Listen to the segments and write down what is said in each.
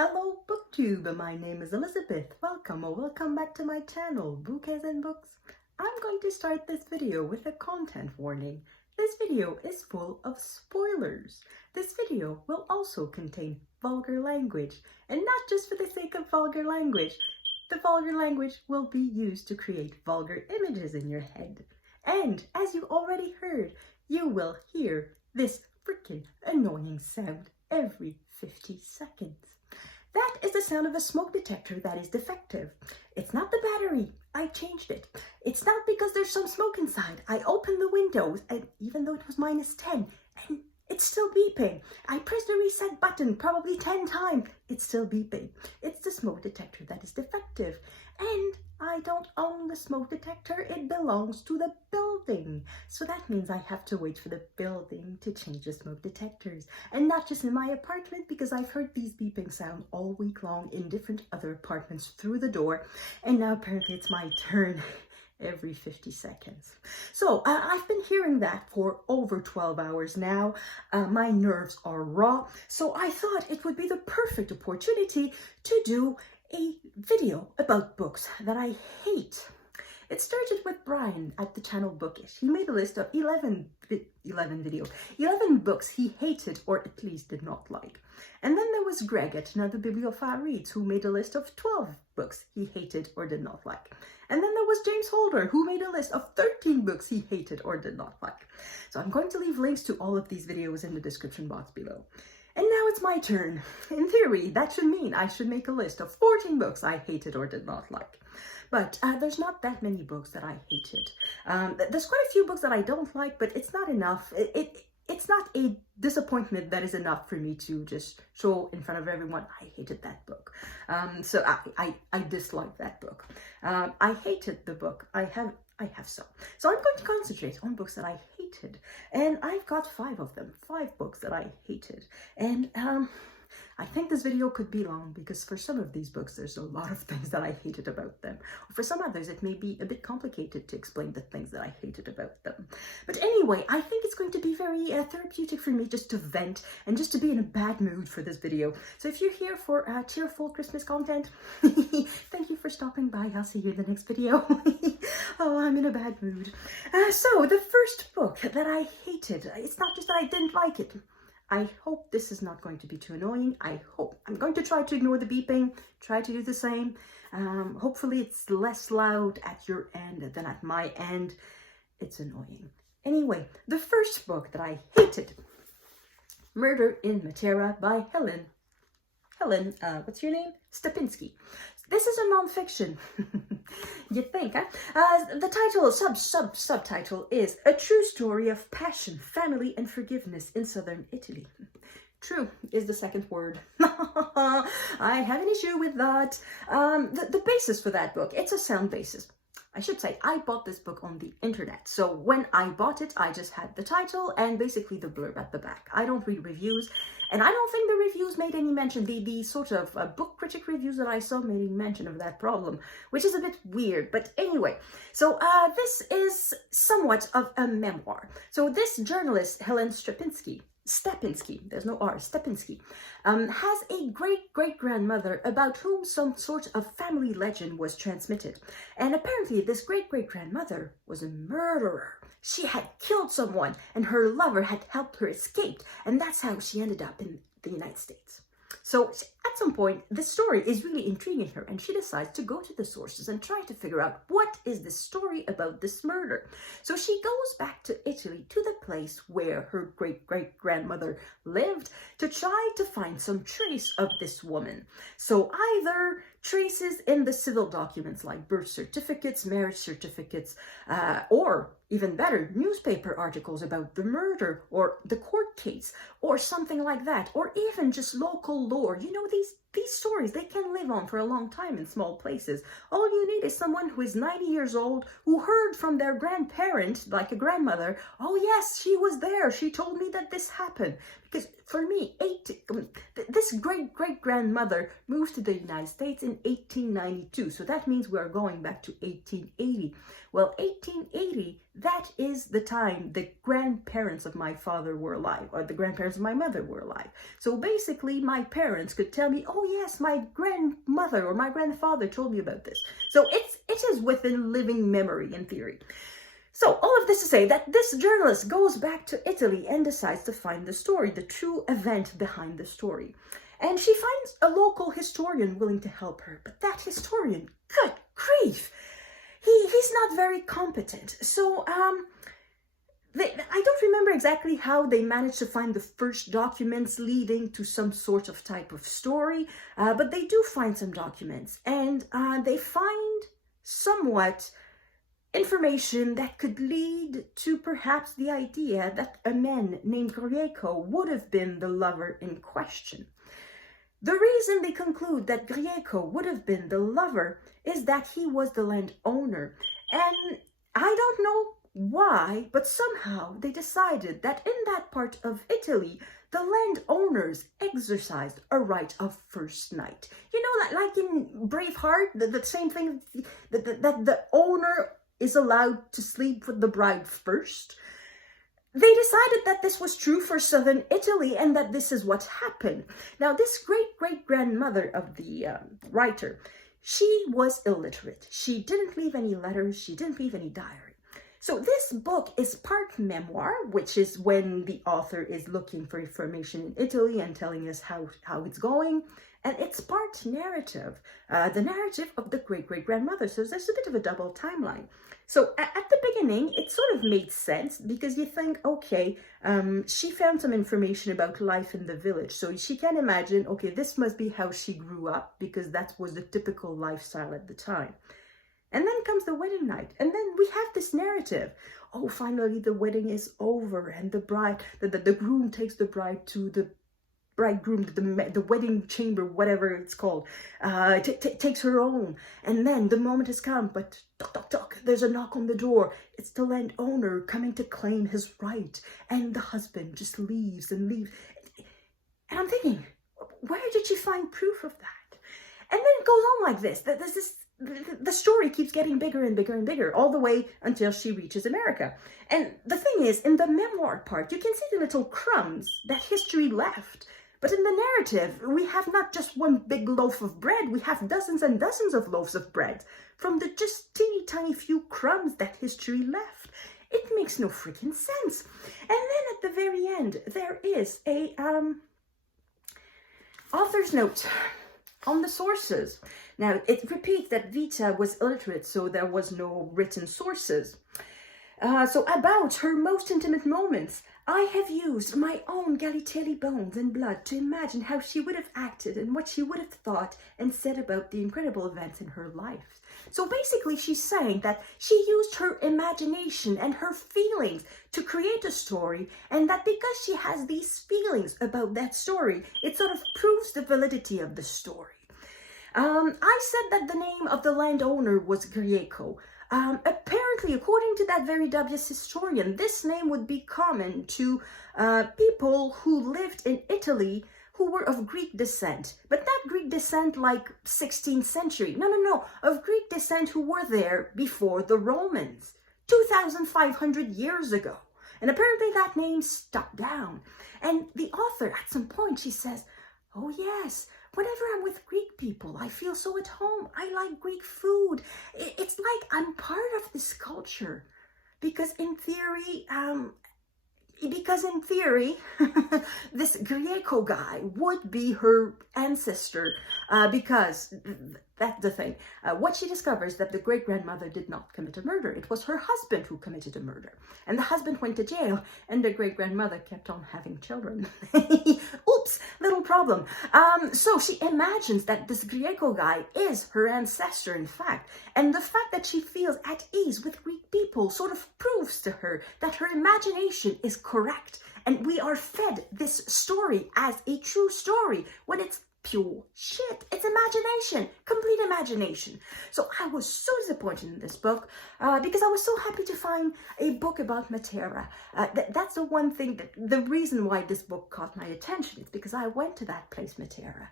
Hello BookTube, my name is Elizabeth. Welcome or welcome back to my channel, Bouquets and Books. I'm going to start this video with a content warning. This video is full of spoilers. This video will also contain vulgar language, and not just for the sake of vulgar language. The vulgar language will be used to create vulgar images in your head. And as you already heard, you will hear this freaking annoying sound every 50 seconds. That is the sound of a smoke detector that is defective. It's not the battery. I changed it. It's not because there's some smoke inside. I opened the windows, and even though it was -10, and it's still beeping. I pressed the reset button probably 10 times. It's still beeping. It's the smoke detector that is defective. And I don't own the smoke detector. It belongs to the building. So that means I have to wait for the building to change the smoke detectors. And not just in my apartment, because I've heard these beeping sound all week long in different other apartments through the door. And now apparently it's my turn every 50 seconds. So I've been hearing that for over 12 hours now. My nerves are raw. So I thought it would be the perfect opportunity to do a video about books that I hate. It started with Brian at the channel Bookish. He made a list of 11 books he hated or at least did not like. And then there was Greg at Another Bibliophile Reads, who made a list of 12 books he hated or did not like. And then there was James Holder, who made a list of 13 books he hated or did not like. So I'm going to leave links to all of these videos in the description box below. And now it's my turn. In theory, that should mean I should make a list of 14 books I hated or did not like. But there's not that many books that I hated. There's quite a few books that I don't like, but it's not enough. It's not a disappointment that is enough for me to just show in front of everyone, I hated that book. So I dislike that book. I hated the book. I have some. So I'm going to concentrate on books that I hated. And I've got 5 of them. 5 books that I hated. And I think this video could be long because for some of these books, there's a lot of things that I hated about them. For some others, it may be a bit complicated to explain the things that I hated about them. But anyway, I think it's going to be very therapeutic for me just to vent and just to be in a bad mood for this video. So if you're here for cheerful Christmas content, thank you for stopping by. I'll see you in the next video. Oh, I'm in a bad mood. So the first book that I hated, it's not just that I didn't like it. I hope this is not going to be too annoying. I hope. I'm going to try to ignore the beeping, try to do the same. Hopefully it's less loud at your end than at my end. It's annoying. Anyway, the first book that I hated, Murder in Matera by Helene, what's your name? Stapinski. This is a non-fiction. You think, huh? The title, subtitle is A True Story of Passion, Family and Forgiveness in Southern Italy. True is the second word. I have an issue with that. The basis for that book, it's a sound basis. I should say, I bought this book on the internet. So when I bought it, I just had the title and basically the blurb at the back. I don't read reviews, and I don't think the reviews made any mention, the sort of book critic reviews that I saw made any mention of that problem, which is a bit weird. But anyway, so this is somewhat of a memoir. So this journalist, Helene Stapinski, there's no R, Stapinski, has a great-great-grandmother about whom some sort of family legend was transmitted. And apparently this great-great-grandmother was a murderer. She had killed someone and her lover had helped her escape. And that's how she ended up in the United States. So at some point, the story is really intriguing her and she decides to go to the sources and try to figure out what is the story about this murder. So she goes back to Italy, to the place where her great-great-grandmother lived, to try to find some trace of this woman. So either traces in the civil documents like birth certificates, marriage certificates, or even better, newspaper articles about the murder or the court case or something like that, or even just local lore. You know, these stories, they can live on for a long time in small places. All you need is someone who is 90 years old, who heard from their grandparent, like a grandmother, oh yes, she was there, she told me that this happened. Because for me, this great-great-grandmother moved to the United States in 1892. So that means we're going back to 1880. Well, 1880, that is the time the grandparents of my father were alive, or the grandparents of my mother were alive. So basically, my parents could tell me, oh yes, my grandmother or my grandfather told me about this. So it is within living memory in theory. So all of this to say that this journalist goes back to Italy and decides to find the story, the true event behind the story. And she finds a local historian willing to help her. But that historian, good grief, he's not very competent. So I don't remember exactly how they managed to find the first documents leading to some sort of type of story, but they do find some documents. And they find somewhat information that could lead to perhaps the idea that a man named Grieco would have been the lover in question. The reason they conclude that Grieco would have been the lover is that he was the landowner. And I don't know why, but somehow they decided that in that part of Italy, the landowners exercised a right of first night. You know, like in Braveheart, the same thing, that the owner is allowed to sleep with the bride first. They decided that this was true for southern Italy and that this is what happened. Now, this great-great-grandmother of the writer, she was illiterate. She didn't leave any letters. She didn't leave any diary. So this book is part memoir, which is when the author is looking for information in Italy and telling us how it's going. And it's part narrative, the narrative of the great-great-grandmother. So there's a bit of a double timeline. So at the beginning, it sort of made sense because you think, okay, she found some information about life in the village. So she can imagine, okay, this must be how she grew up because that was the typical lifestyle at the time. And then comes the wedding night. And then we have this narrative. Oh, finally, the wedding is over. And the bride, the groom takes the bride to the bridegroom, the wedding chamber, whatever it's called, takes her home. And then the moment has come, but tock, tock, tock, there's a knock on the door. It's the landowner coming to claim his right. And the husband just leaves and leaves. And I'm thinking, where did she find proof of that? And then it goes on like this. The story keeps getting bigger and bigger and bigger, all the way until she reaches America. And the thing is, in the memoir part, you can see the little crumbs that history left. But in the narrative, we have not just one big loaf of bread, we have dozens and dozens of loaves of bread from the just teeny tiny few crumbs that history left. It makes no freaking sense. And then at the very end, there is a author's note on the sources. Now, it repeats that Vita was illiterate, so there was no written sources. So about her most intimate moments, I have used my own Galitelli bones and blood to imagine how she would have acted and what she would have thought and said about the incredible events in her life. So basically she's saying that she used her imagination and her feelings to create a story, and that because she has these feelings about that story, it sort of proves the validity of the story. I said that the name of the landowner was Grieco. Apparently, according to that very dubious historian, this name would be common to people who lived in Italy who were of Greek descent. But not Greek descent like 16th century. No. Of Greek descent who were there before the Romans, 2,500 years ago. And apparently that name stuck down. And the author, at some point, she says, oh yes, whenever I'm with Greek people, I feel so at home. I like Greek food. It's like I'm part of this culture. Because in theory, this Grieco guy would be her ancestor, because that's the thing. What she discovers that the great-grandmother did not commit a murder. It was her husband who committed a murder. And the husband went to jail, and the great-grandmother kept on having children. Oops, little problem. So she imagines that this Grieco guy is her ancestor, in fact. And the fact that she feels at ease with Greek people sort of proves to her that her imagination is correct. And we are fed this story as a true story when it's pure shit. It's imagination, complete imagination. So I was so disappointed in this book because I was so happy to find a book about Matera. That's the one thing, the reason why this book caught my attention is because I went to that place, Matera,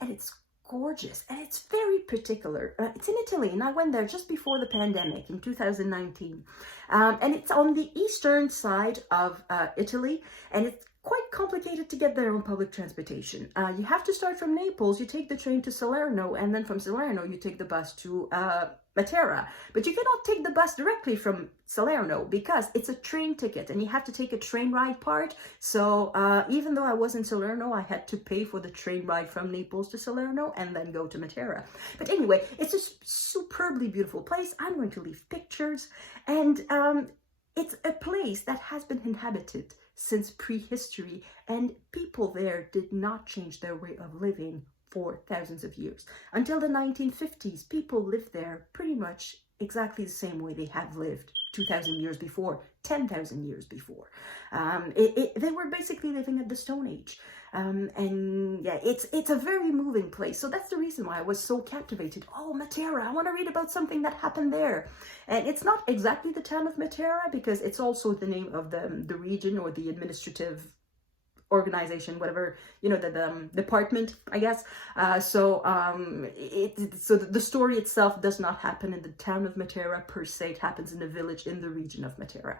and it's gorgeous and it's very particular. It's in Italy, and I went there just before the pandemic in 2019, and it's on the eastern side of Italy, and it's quite complicated to get there on public transportation. You have to start from Naples, you take the train to Salerno, and then from Salerno you take the bus to Matera. But you cannot take the bus directly from Salerno because it's a train ticket and you have to take a train ride part. So even though I was in Salerno, I had to pay for the train ride from Naples to Salerno and then go to Matera. But anyway, it's a superbly beautiful place. I'm going to leave pictures, and it's a place that has been inhabited since prehistory, and people there did not change their way of living for thousands of years. Until the 1950s, people lived there pretty much exactly the same way they have lived 2,000 years before, 10,000 years before. They were basically living at the Stone Age. And yeah, it's a very moving place. So that's the reason why I was so captivated. Oh, Matera, I want to read about something that happened there. And it's not exactly the town of Matera because it's also the name of the region or the administrative organization, whatever, you know, the department, I guess. So the story itself does not happen in the town of Matera per se. It happens in a village in the region of Matera.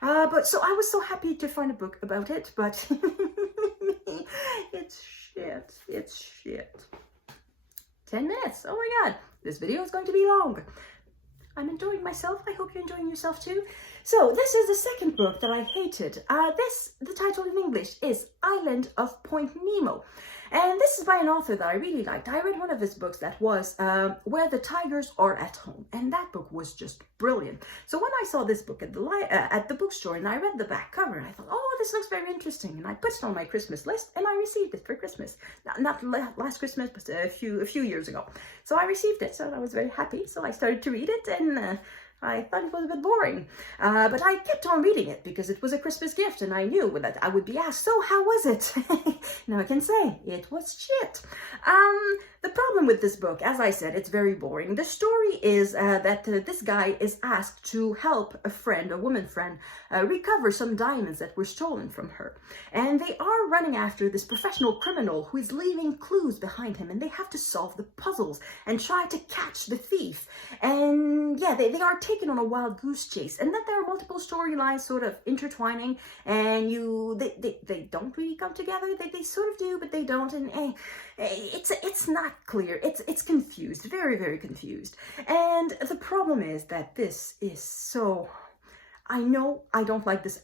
But so I was so happy to find a book about it, but it's shit. It's shit. 10 minutes. Oh my god. This video is going to be long. I'm enjoying myself. I hope you're enjoying yourself too. So this is the second book that I hated. The title in English is Island of Point Nemo. And this is by an author that I really liked. I read one of his books that was Where the Tigers Are at Home. And that book was just brilliant. So when I saw this book at the bookstore and I read the back cover, I thought, oh, this looks very interesting. And I put it on my Christmas list and I received it for Christmas. Not last Christmas, but a few years ago. So I received it, so I was very happy. So I started to read it, and I thought it was a bit boring, but I kept on reading it because it was a Christmas gift and I knew that I would be asked, so how was it? Now I can say, it was shit. The problem with this book, as I said, it's very boring. The story is that this guy is asked to help a friend, a woman friend, recover some diamonds that were stolen from her. And they are running after this professional criminal who is leaving clues behind him, and they have to solve the puzzles and try to catch the thief. And yeah, they are taken on a wild goose chase, and then there are multiple storylines sort of intertwining, and they don't really come together. They sort of do, but they don't, and it's not clear. It's confused, very, very confused. And the problem is that this is so, I know I don't like this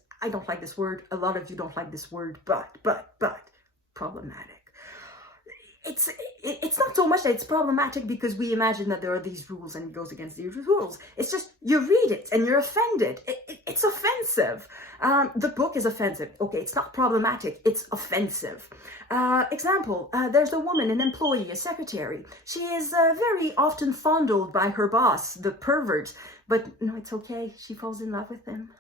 word. A lot of you don't like this word, but problematic. It's not so much that it's problematic because we imagine that there are these rules and it goes against these rules. It's just you read it and you're offended. It's offensive. The book is offensive. Okay, it's not problematic. It's offensive. Example, there's a woman, an employee, a secretary. She is very often fondled by her boss, the pervert. But no, it's okay. She falls in love with him.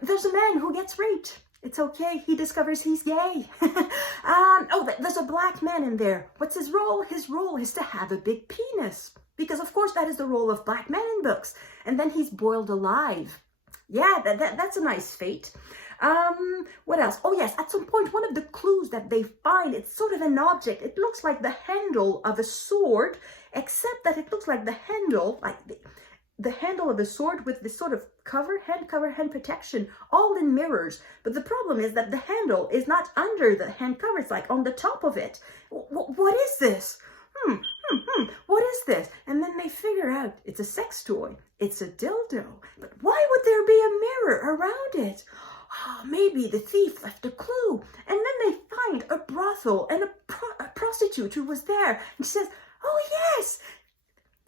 There's a man who gets raped. It's okay. He discovers he's gay. There's a black man in there. What's his role? His role is to have a big penis. Because, of course, that is the role of black men in books. And then he's boiled alive. Yeah, that's a nice fate. What else? Oh, yes, at some point, one of the clues that they find, it's sort of an object. It looks like the handle of a sword, except that it looks like the handle, like the handle of the sword with this sort of hand protection, all in mirrors. But the problem is that the handle is not under the hand cover. It's like on the top of it. What is this? What is this? And then they figure out it's a sex toy. It's a dildo. But why would there be a mirror around it? Oh, maybe the thief left a clue. And then they find a brothel and a prostitute who was there. And she says, oh yes,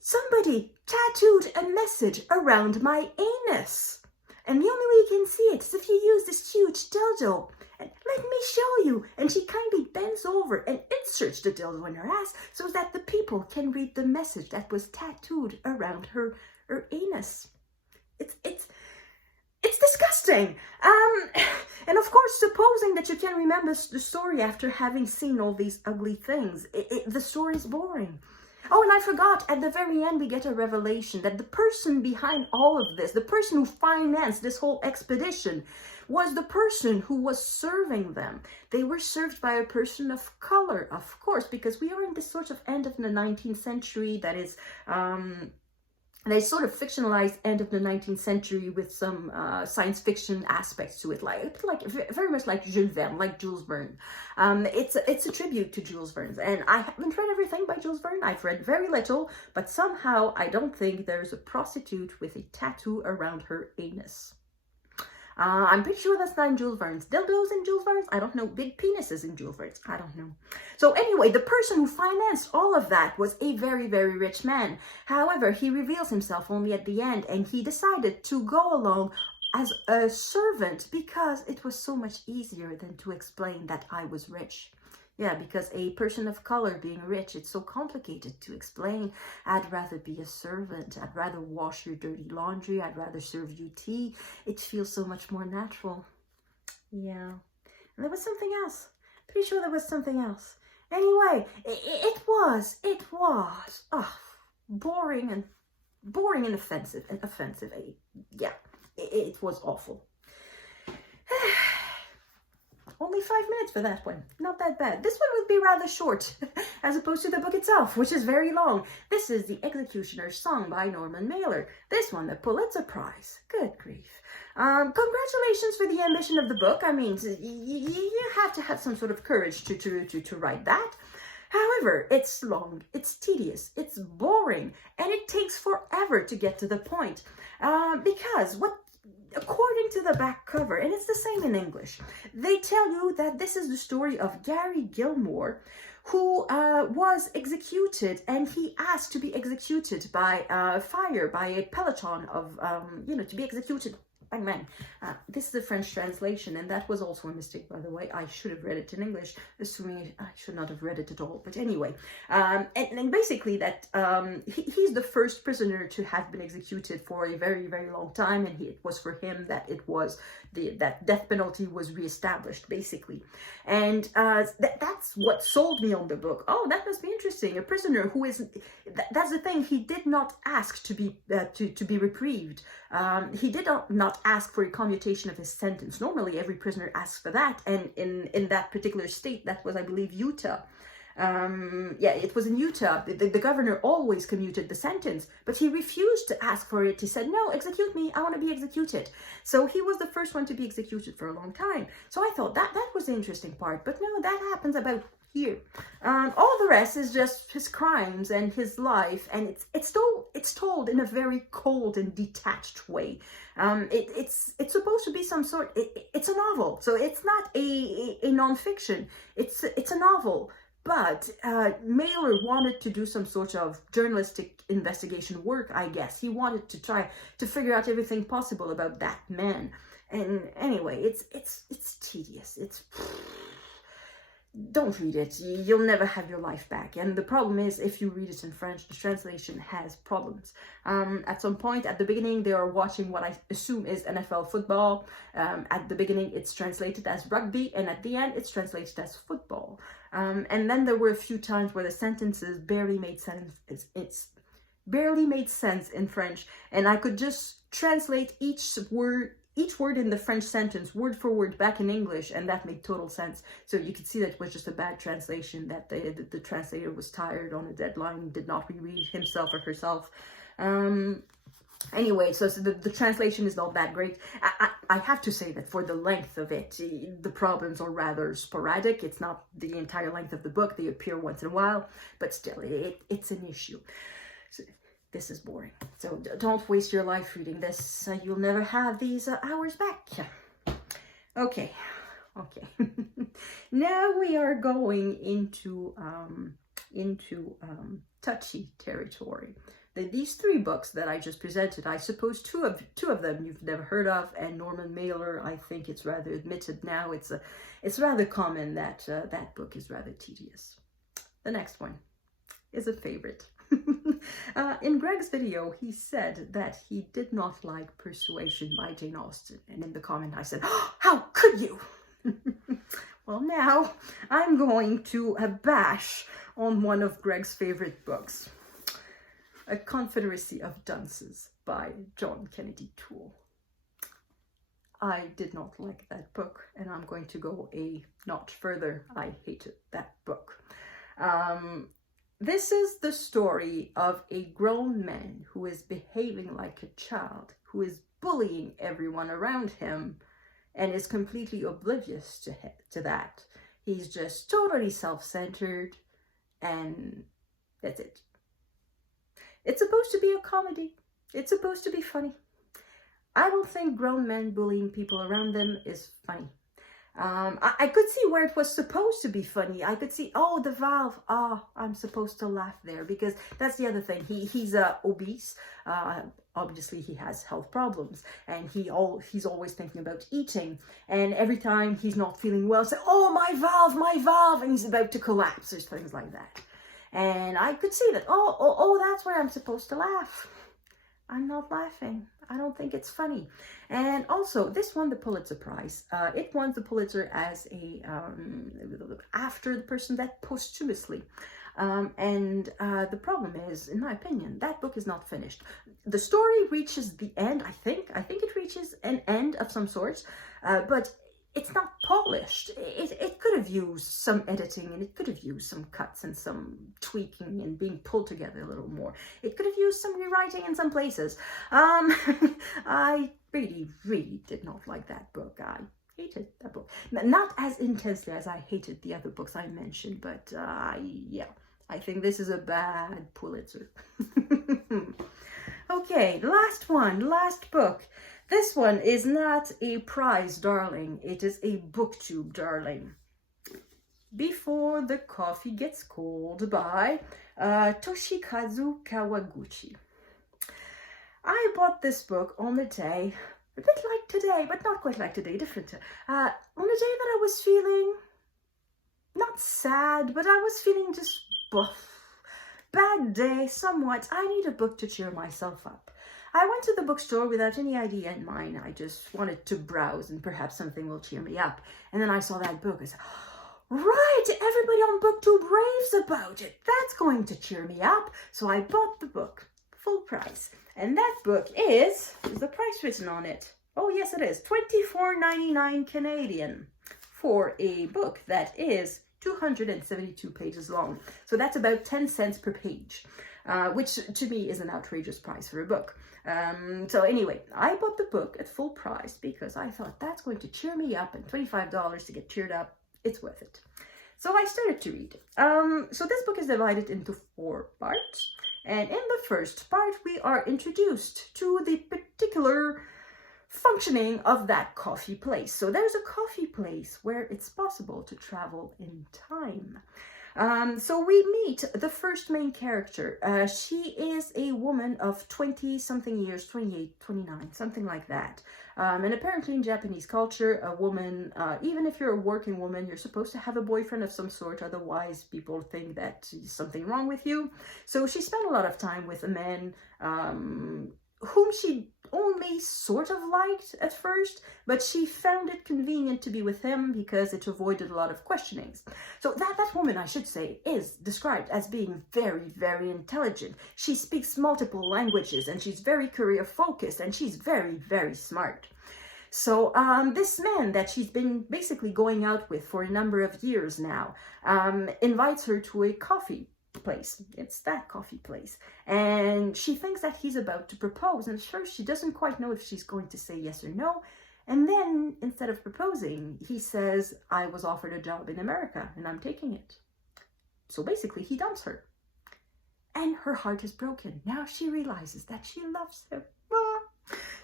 somebody tattooed a message around my anus. And the only way you can see it is if you use this huge dildo. And let me show you. And she kindly bends over and inserts the dildo in her ass so that the people can read the message that was tattooed around her anus. It's disgusting. interesting. And of course, supposing that you can remember the story after having seen all these ugly things, the story is boring. Oh, and I forgot, at the very end we get a revelation that the person behind all of this, the person who financed this whole expedition, was the person who was serving them. They were served by a person of color, of course, because we are in this sort of end of the 19th century that is... they sort of fictionalized end of the 19th century with some science fiction aspects to it, like very much like Jules Verne, like Jules Verne. It's a tribute to Jules Verne, and I haven't read everything by Jules Verne. I've read very little, but somehow I don't think there's a prostitute with a tattoo around her anus. I'm pretty sure that's not in Jules Verne's. Dildos in Jules Verne's? I don't know. Big penises in Jules Verne's? I don't know. So anyway, the person who financed all of that was a very, very rich man. However, he reveals himself only at the end, and he decided to go along as a servant because it was so much easier than to explain that I was rich. Yeah, because a person of color being rich, it's so complicated to explain. I'd rather be a servant. I'd rather wash your dirty laundry. I'd rather serve you tea. It feels so much more natural. Yeah. And there was something else. Pretty sure there was something else. Anyway, it was, boring and offensive. Yeah, it was awful. Only 5 minutes for that one. Not that bad. This one would be rather short, as opposed to the book itself, which is very long. This is The Executioner's Song by Norman Mailer. This one, the Pulitzer Prize. Good grief. Congratulations for the ambition of the book. I mean, you have to have some sort of courage to write that. However, it's long, it's tedious, it's boring, and it takes forever to get to the point. Because according to the back cover, and it's the same in English, they tell you that this is the story of Gary Gilmore, who was executed, and he asked to be executed by fire, by a peloton of, to be executed. Man, this is the French translation, and that was also a mistake, by the way. I should have read it in English, assuming I should not have read it at all. But anyway, and basically that he's the first prisoner to have been executed for a very, very long time, and it was for him that it was that death penalty was reestablished, basically. And that's what sold me on the book. Oh, that must be interesting. A prisoner who is, that's the thing, he did not ask to be reprieved. He did not ask for a commutation of his sentence. Normally, every prisoner asks for that, and in that particular state, that was, I believe, Utah. It was in Utah. The governor always commuted the sentence, but he refused to ask for it. He said, no, execute me. I want to be executed. So he was the first one to be executed for a long time. So I thought that was the interesting part. But no, that happens about here. All the rest is just his crimes and his life, and it's told in a very cold and detached way. It's supposed to be some sort. It's a novel, so it's not a nonfiction. It's a novel. But Mailer wanted to do some sort of journalistic investigation work, I guess. He wanted to try to figure out everything possible about that man. And anyway, it's tedious. Don't read it. You'll never have your life back. And the problem is, if you read it in French, the translation has problems. At some point, at the beginning, they are watching what I assume is NFL football. At the beginning, it's translated as rugby, and at the end, it's translated as football. And then there were a few times where the sentences barely made sense. It's barely made sense in French, and I could just translate each word in the French sentence, word for word, back in English, and that made total sense. So you could see that it was just a bad translation, that the translator was tired on a deadline, did not reread himself or herself. Anyway, so the translation is not that great. I have to say that for the length of it, the problems are rather sporadic. It's not the entire length of the book. They appear once in a while, but still, it's an issue. So, this is boring. So don't waste your life reading this. You'll never have these hours back. Okay. Now we are going into touchy territory. These 3 books that I just presented, I suppose two of them you've never heard of, and Norman Mailer, I think it's rather admitted now. It's rather common that that book is rather tedious. The next one is a favorite. In Greg's video, he said that he did not like Persuasion by Jane Austen. And in the comment I said, oh, how could you? Well, now I'm going to bash on one of Greg's favorite books, A Confederacy of Dunces by John Kennedy Toole. I did not like that book, and I'm going to go a notch further. I hated that book. This is the story of a grown man who is behaving like a child, who is bullying everyone around him, and is completely oblivious to that. He's just totally self-centered, and that's it. It's supposed to be a comedy. It's supposed to be funny. I don't think grown men bullying people around them is funny. I could see where it was supposed to be funny. I could see, oh, the valve. I'm supposed to laugh there, because that's the other thing. He's obese. Obviously, he has health problems, and he's always thinking about eating. And every time he's not feeling well, say, oh, my valve, and he's about to collapse or things like that. And I could see that, oh, that's where I'm supposed to laugh. I'm not laughing. I don't think it's funny. And also, this won the Pulitzer Prize. It won the Pulitzer as after the person that posthumously. The problem is, in my opinion, that book is not finished. The story reaches the end, I think it reaches an end of some sort, but it's not polished. It could have used some editing, and it could have used some cuts and some tweaking and being pulled together a little more. It could have used some rewriting in some places. I really did not like that book. I hated that book. Not as intensely as I hated the other books I mentioned, but yeah, I think this is a bad Pulitzer. Okay, last book. This one is not a prize darling, it is a booktube darling. Before the Coffee Gets Cold by Toshikazu Kawaguchi. I bought this book on the day, a bit like today, but not quite like today, different. On a day that I was feeling, not sad, but I was feeling just bad day, somewhat. I need a book to cheer myself up. I went to the bookstore without any idea in mind. I just wanted to browse and perhaps something will cheer me up. And then I saw that book. I said, right, everybody on BookTube raves about it. That's going to cheer me up. So I bought the book, full price. And that book is the price written on it. Oh, yes, it is. $24.99 Canadian for a book that is 272 pages long. So that's about 10 cents per page, which to me is an outrageous price for a book. So anyway, I bought the book at full price because I thought that's going to cheer me up, and $25 to get cheered up, it's worth it. So I started to read. So this book is divided into 4 parts. And in the first part, we are introduced to the particular functioning of that coffee place. So there's a coffee place where it's possible to travel in time. So we meet the first main character. She is a woman of 20-something years, 28, 29, something like that. And apparently in Japanese culture, a woman, even if you're a working woman, you're supposed to have a boyfriend of some sort, otherwise people think that there's something wrong with you. So she spent a lot of time with a man whom she only sort of liked at first, but she found it convenient to be with him because it avoided a lot of questionings. So that woman, I should say, is described as being very intelligent. She speaks multiple languages, and she's very career focused, and she's very smart. So this man that she's been basically going out with for a number of years now invites her to a coffee place. It's that coffee place, and she thinks that he's about to propose, and at first she doesn't quite know if she's going to say yes or no. And then instead of proposing, he says, I was offered a job in America and I'm taking it. So basically he dumps her, and her heart is broken. Now she realizes that she loves him.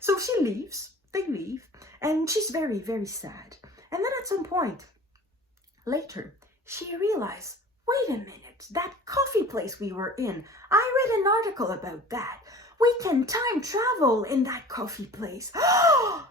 So she leaves, they leave, and she's very sad. And then at some point later she realized, wait a minute, that coffee place we were in, I read an article about that. We can time travel in that coffee place.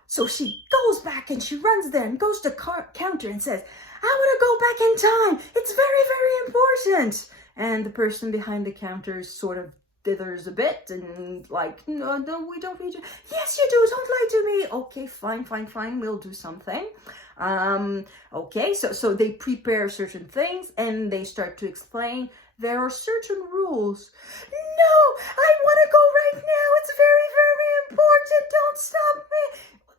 So she goes back and she runs there and goes to the counter and says, I want to go back in time. It's very important. and the person behind the counter sort of dithers a bit and like, no, we don't need you. Yes, you do, don't lie to me. Okay, fine, we'll do something. Okay, so they prepare certain things and they start to explain there are certain rules. No, I want to go right now. It's very, very important. Don't stop me.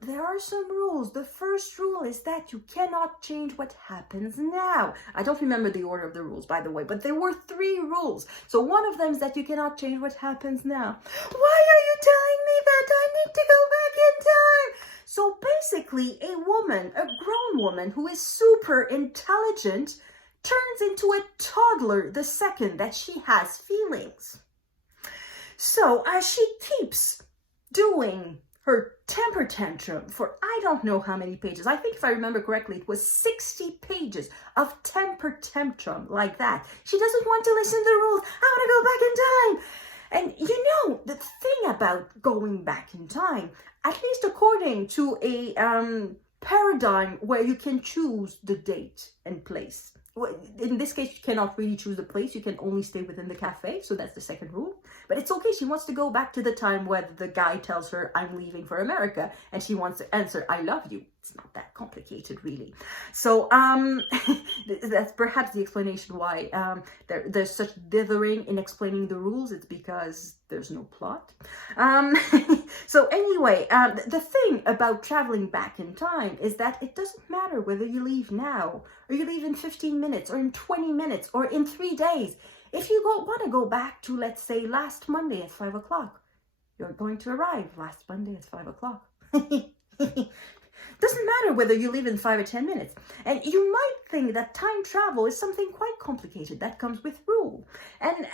There are some rules. The first rule is that you cannot change what happens now. I don't remember the order of the rules, by the way, but there were 3 rules. So one of them is that you cannot change what happens now. Why are you telling me that? I need to go back in time. So basically, a woman, a grown woman who is super intelligent, turns into a toddler the second that she has feelings. So as she keeps doing her temper tantrum for I don't know how many pages. I think if I remember correctly, it was 60 pages of temper tantrum like that. She doesn't want to listen to the rules. I want to go back in time. And you know, the thing about going back in time, at least according to a paradigm where you can choose the date and place. In this case, you cannot really choose the place. You can only stay within the cafe. So that's the second rule. But it's okay. She wants to go back to the time where the guy tells her, I'm leaving for America. And she wants to answer, I love you. It's not that complicated, really. So that's perhaps the explanation why there's such dithering in explaining the rules. It's because there's no plot. So anyway, the thing about traveling back in time is that it doesn't matter whether you leave now or you leave in 15 minutes or in 20 minutes or in 3 days. If you want to go back to, let's say, last Monday at 5 o'clock, you're going to arrive last Monday at 5 o'clock. Doesn't matter whether you leave in 5 or 10 minutes. And you might think that time travel is something quite complicated that comes with rule. And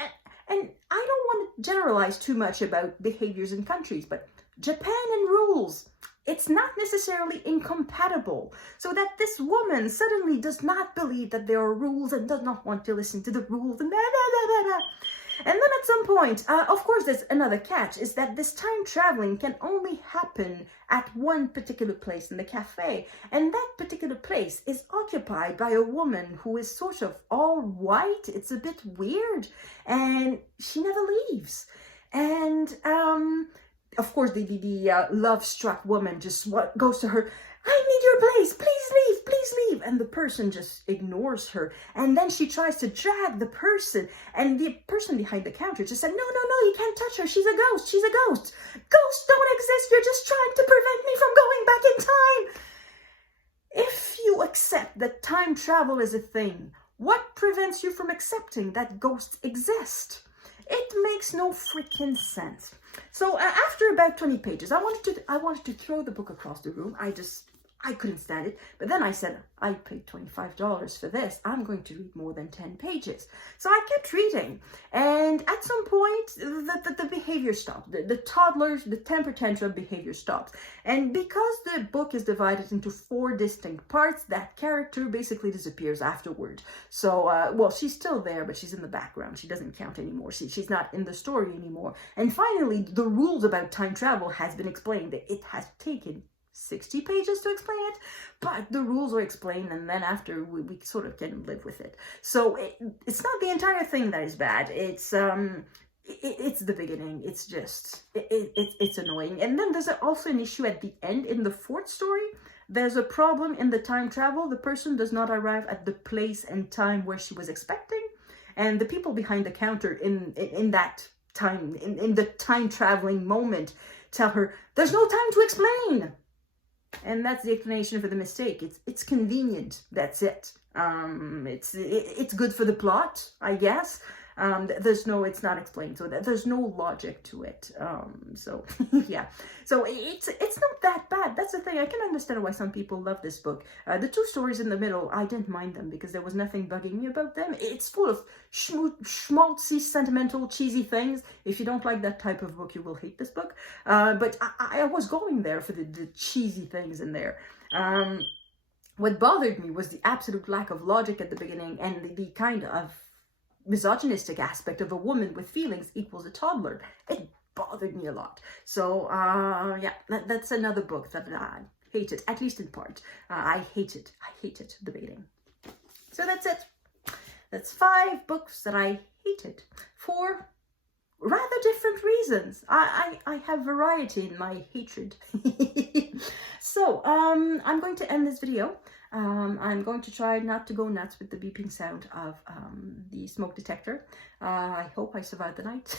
I don't want to generalize too much about behaviors in countries, but Japan and rules, it's not necessarily incompatible. So that this woman suddenly does not believe that there are rules and does not want to listen to the rules and And then at some point, of course, there's another catch, is that this time traveling can only happen at one particular place in the cafe. And that particular place is occupied by a woman who is sort of all white. It's a bit weird. And she never leaves. And, of course, the love-struck woman just goes to her, I need your place, please leave, please leave. And the person just ignores her. And then she tries to drag the person. And the person behind the counter just said, no, you can't touch her. She's a ghost, she's a ghost. Ghosts don't exist. You're just trying to prevent me from going back in time. If you accept that time travel is a thing, what prevents you from accepting that ghosts exist? It makes no freaking sense. So after about 20 pages, I wanted to throw the book across the room. I couldn't stand it. But then I said, I paid $25 for this. I'm going to read more than 10 pages. So I kept reading. And at some point, the behavior stopped. The toddlers, the temper tantrum behavior stopped. And because the book is divided into 4 distinct parts, that character basically disappears afterward. So, well, she's still there, but she's in the background. She doesn't count anymore. She's not in the story anymore. And finally, the rules about time travel has been explained. It has taken 60 pages to explain it, but the rules are explained, and then after we sort of can live with it. So it's not the entire thing that is bad. It's the beginning. It's just it's annoying. And then there's also an issue at the end in the 4th story. There's a problem in the time travel. The person does not arrive at the place and time where she was expecting, and the people behind the counter in that time in the time traveling moment tell her there's no time to explain. And that's the explanation for the mistake. It's convenient. That's it. It's good for the plot, I guess. It's not explained, so there's no logic to it. So yeah. So it's not that bad. That's the thing. I can understand why some people love this book. The 2 stories in the middle, I didn't mind them because there was nothing bugging me about them. It's full of schmaltzy, sentimental, cheesy things. If you don't like that type of book, you will hate this book. But I was going there for the cheesy things in there. What bothered me was the absolute lack of logic at the beginning and the kind of misogynistic aspect of a woman with feelings equals a toddler. It bothered me a lot. So yeah, that's another book that I hated, at least in part. I hated debating. So that's it. That's 5 books that I hated for rather different reasons. I have variety in my hatred. So I'm going to end this video. I'm going to try not to go nuts with the beeping sound of the smoke detector. I hope I survived the night.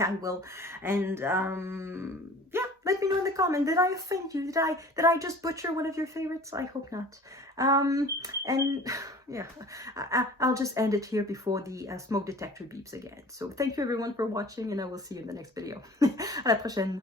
I will. And yeah, let me know in the comment. Did I offend you? Did I just butcher one of your favorites? I hope not. And yeah, I'll just end it here before the smoke detector beeps again. So thank you everyone for watching, and I will see you in the next video. À la prochaine.